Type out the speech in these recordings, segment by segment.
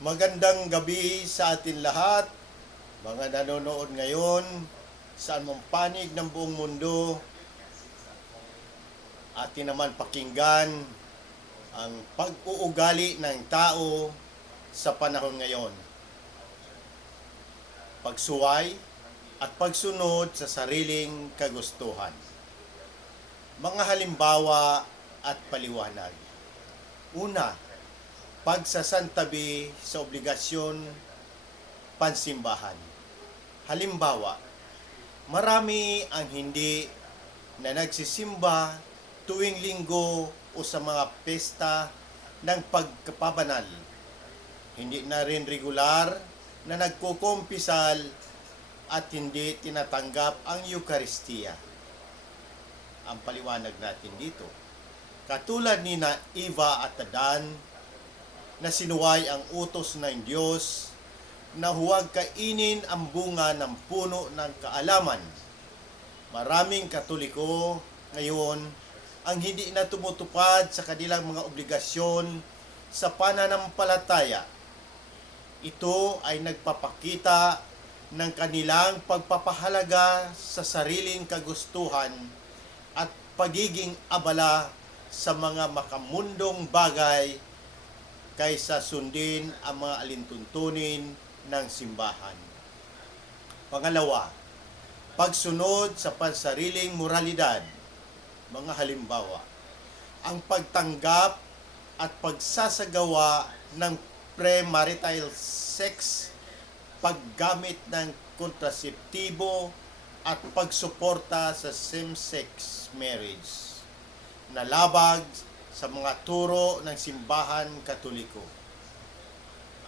Magandang gabi sa atin lahat, mga nanonood ngayon, saan mong panig ng buong mundo. Atin naman pakinggan ang pag-uugali ng tao sa panahon ngayon. Pagsuway at pagsunod sa sariling kagustuhan. Mga halimbawa at paliwanag. Una, pagsasantabi sa obligasyon pansimbahan. Halimbawa, marami ang hindi na nagsisimba tuwing linggo o sa mga pesta ng pagkapabanal. Hindi na rin regular na nagkukumpisal at hindi tinatanggap ang Eukaristiya. Ang paliwanag natin dito. Katulad ni na Eva at Adan, na sinuway ang utos ng Diyos na huwag kainin ang bunga ng puno ng kaalaman. Maraming katoliko ngayon ang hindi na tumutupad sa kanilang mga obligasyon sa pananampalataya. Ito ay nagpapakita ng kanilang pagpapahalaga sa sariling kagustuhan at pagiging abala sa mga makamundong bagay kaysa sundin ang mga alintuntunin ng simbahan. Pangalawa, pagsunod sa pansariling moralidad, mga halimbawa, ang pagtanggap at pagsasagawa ng premarital sex, paggamit ng kontraseptibo at pagsuporta sa same-sex marriage na labag sa mga turo ng simbahan katoliko.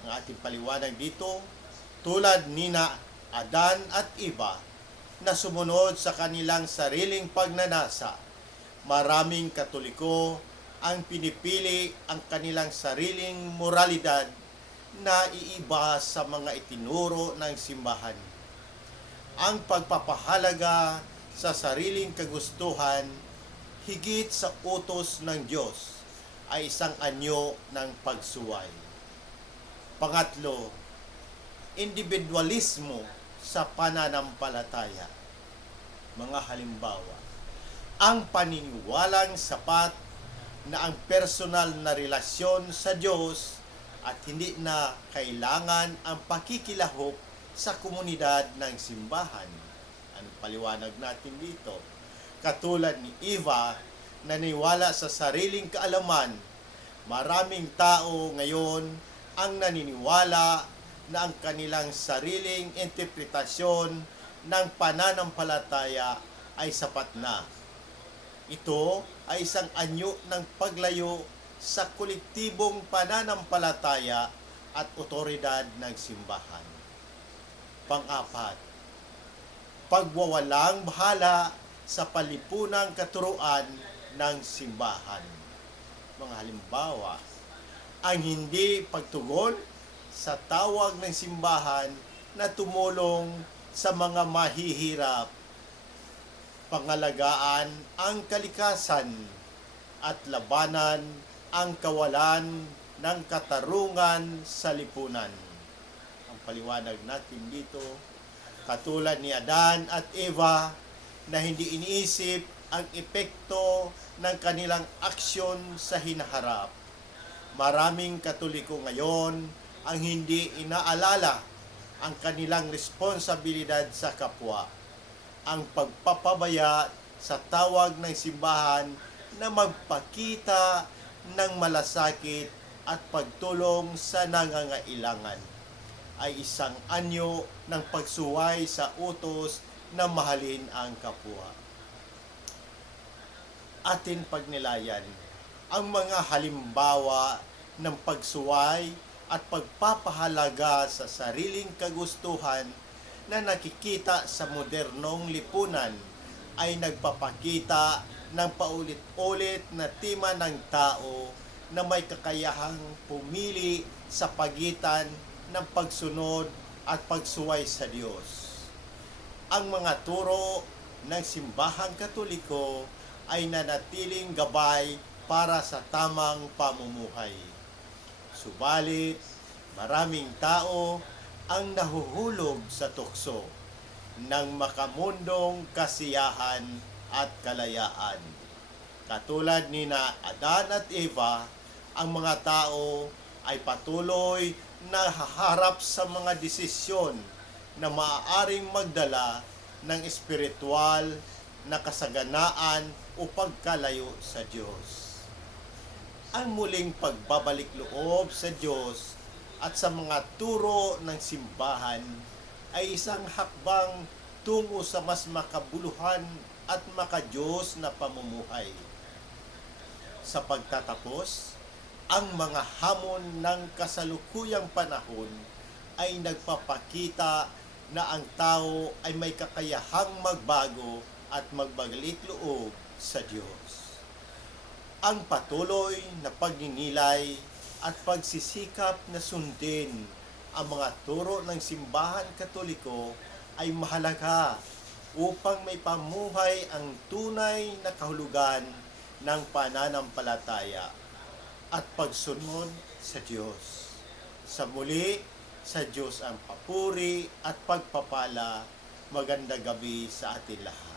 Ang ating paliwanag dito, tulad nina Adan at Eva, na sumunod sa kanilang sariling pagnanasa, maraming katoliko ang pinipili ang kanilang sariling moralidad na iiba sa mga itinuro ng simbahan. Ang pagpapahalaga sa sariling kagustuhan higit sa utos ng Diyos ay isang anyo ng pagsuway. Pangatlo, individualismo sa pananampalataya. Mga halimbawa, ang paniniwalang sapat na ang personal na relasyon sa Diyos at hindi na kailangan ang pakikilahok sa komunidad ng simbahan. Ano paliwanag natin dito? Katulad ni Eva, naniwala sa sariling kaalaman. Maraming tao ngayon ang naniniwala na ang kanilang sariling interpretasyon ng pananampalataya ay sapat na. Ito ay isang anyo ng paglayo sa kolektibong pananampalataya at otoridad ng simbahan. Pang-apat, pagwawalang bahala sa palipunang katuruan ng simbahan. Mga halimbawa, ang hindi pagtugon sa tawag ng simbahan na tumulong sa mga mahihirap, pangalagaan ang kalikasan at labanan ang kawalan ng katarungan sa lipunan. Ang paliwanag natin dito, katulad ni Adan at Eva, na hindi iniisip ang epekto ng kanilang aksyon sa hinaharap. Maraming katoliko ngayon ang hindi inaalala ang kanilang responsibilidad sa kapwa. Ang pagpapabaya sa tawag ng simbahan na magpakita ng malasakit at pagtulong sa nangangailangan ay isang anyo ng pagsuway sa utos na mahalin ang kapwa. Atin pagnilayan ang mga halimbawa ng pagsuway at pagpapahalaga sa sariling kagustuhan na nakikita sa modernong lipunan ay nagpapakita ng paulit-ulit na tema ng tao na may kakayahang pumili sa pagitan ng pagsunod at pagsuway sa Diyos. Ang mga turo ng simbahang katoliko ay nanatiling gabay para sa tamang pamumuhay. Subalit, maraming tao ang nahuhulog sa tukso ng makamundong kasiyahan at kalayaan. Katulad ni na Adan at Eva, ang mga tao ay patuloy na haharap sa mga desisyon na maaaring magdala ng espiritual na kasaganaan o pagkalayo sa Diyos. Ang muling pagbabalik loob sa Diyos at sa mga turo ng simbahan ay isang hakbang tungo sa mas makabuluhan at makadiyos na pamumuhay. Sa pagtatapos, ang mga hamon ng kasalukuyang panahon ay nagpapakita na ang tao ay may kakayahang magbago at magbalik loob sa Diyos. Ang patuloy na pagninilay at pagsisikap na sundin ang mga turo ng simbahan katoliko ay mahalaga upang may pamuhay ang tunay na kahulugan ng pananampalataya at pagsunod sa Diyos. Sa muli, sa Diyos ang papuri at pagpapala. Maganda gabi sa atin lahat.